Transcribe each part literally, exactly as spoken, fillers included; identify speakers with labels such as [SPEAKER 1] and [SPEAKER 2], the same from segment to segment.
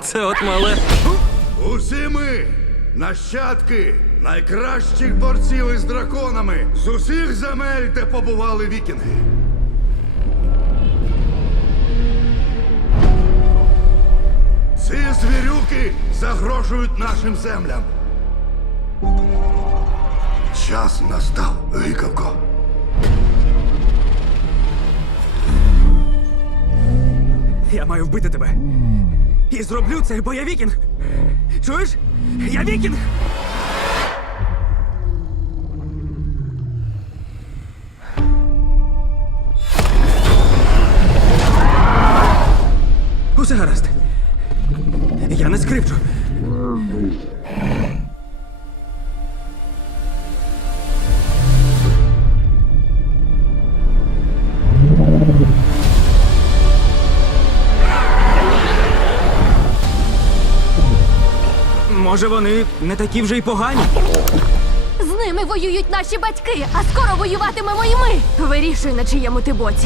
[SPEAKER 1] Оце от мале.
[SPEAKER 2] Усі ми нащадки найкращих борців із драконами з усіх земель, де побували вікінги. Ці звірюки загрожують нашим землям. Час настав, гикавко.
[SPEAKER 3] Я маю вбити тебе. І зроблю це, бо я вікінг. Чуєш? Я вікінг! Усе гаразд. Я не скрипчу. Може, вони не такі вже й погані?
[SPEAKER 4] З ними воюють наші батьки, а скоро воюватимемо і ми. Вирішуй, на чиєму ти боці.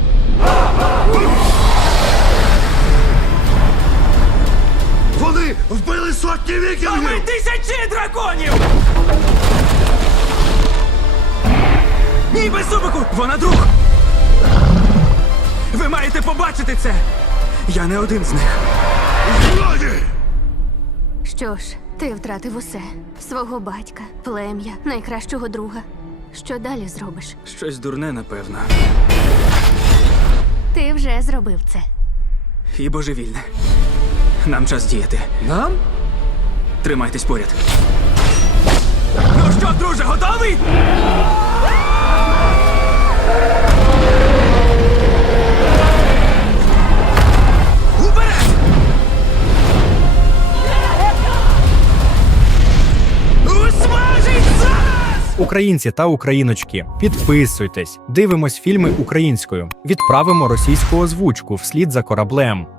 [SPEAKER 2] Вони вбили сотні
[SPEAKER 3] А ми
[SPEAKER 2] вікінгів!
[SPEAKER 3] тисячі драконів! Ні, беззубику! Вона друг! Ви маєте побачити це! Я не один з них.
[SPEAKER 2] Злоді!
[SPEAKER 4] Що ж, ти втратив усе. Свого батька, плем'я, найкращого друга. Що далі зробиш?
[SPEAKER 3] Щось дурне, напевно.
[SPEAKER 4] Ти вже зробив це.
[SPEAKER 3] І божевільне. Нам час діяти.
[SPEAKER 1] Нам?
[SPEAKER 3] Тримайтесь поряд. Ну що, друже, готовий? Уперед! Усмажить зараз!
[SPEAKER 5] Українці та україночки, підписуйтесь, дивимось фільми українською, відправимо російську озвучку вслід за кораблем.